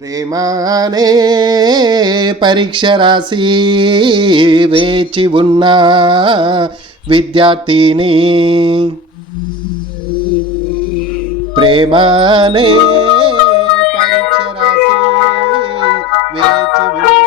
ప్రేమానే పరీక్ష రాసి వేచి ఉన్న విద్యార్థిని ప్రేమానే పరీక్ష రాసి వేచి ఉన్న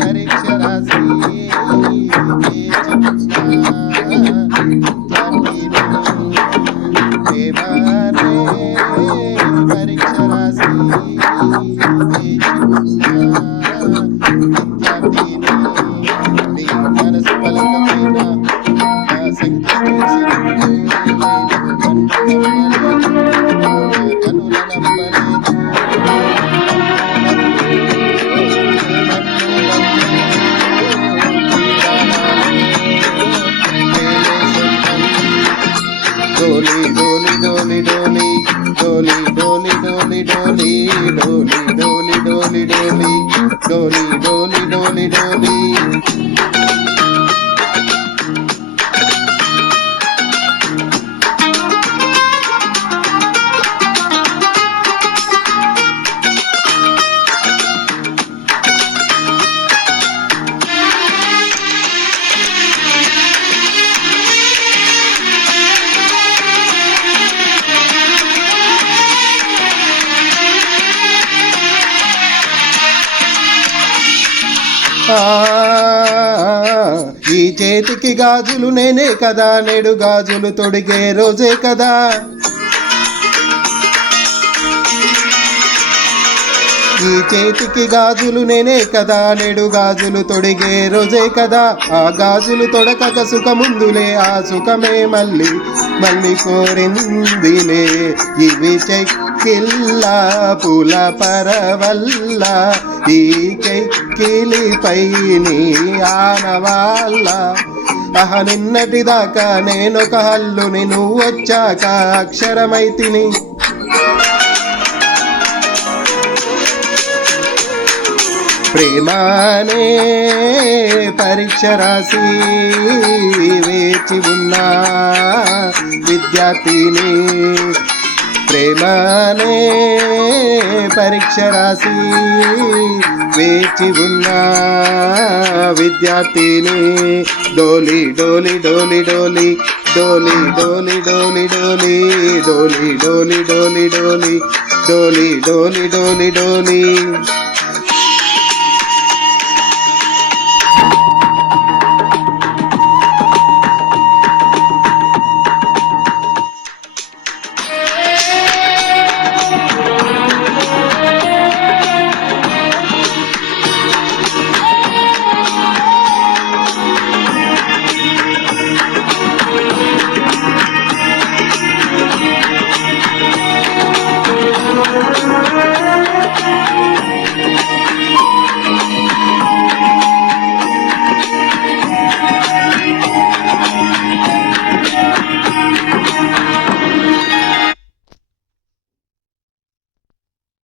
పరీక్ష రాసి పరీక్ష రాసి మనసు పలకమైన కనుల నమ్మలేదు డోలి డోలి డోలి డోలి డోలి డోలి డోలి డోలి డోలి డోలి డోలి డోలి డోలి డోలి డోలి డోలి ఈ చేతికి గాజులు నేనే కదా, నేడు గాజులు తొడిగే రోజే కదా. ఈ చేతికి గాజులు నేనే కదా, నేడు గాజులు తొడిగే రోజే కదా. ఆ గాజులు తొడకక సుఖముందులే, ఆ సుఖమే మళ్ళీ మళ్ళీ కోరిందిలే. ఇవి చెక్కిల్లా పుల పరవల్ల, ఈ చెక్కిలిపై నీ ఆనవాళ్ళ. నిన్నటిదాకా నేనొక హల్లుని, నువ్వు వచ్చాక అక్షరమైతిని. ప్రేమానే పరీక్ష రాసి వేచి ఉన్న విద్యార్థిని ప్రేమానే పరీక్ష రాసి వేచి ఉన్న విద్యార్థిని డోలి డోలి డోలి డోలి డోలి డోలి డోలి డోలి డోలి డోలి డోలి డోలి డోలి డోలి డోలి డోలి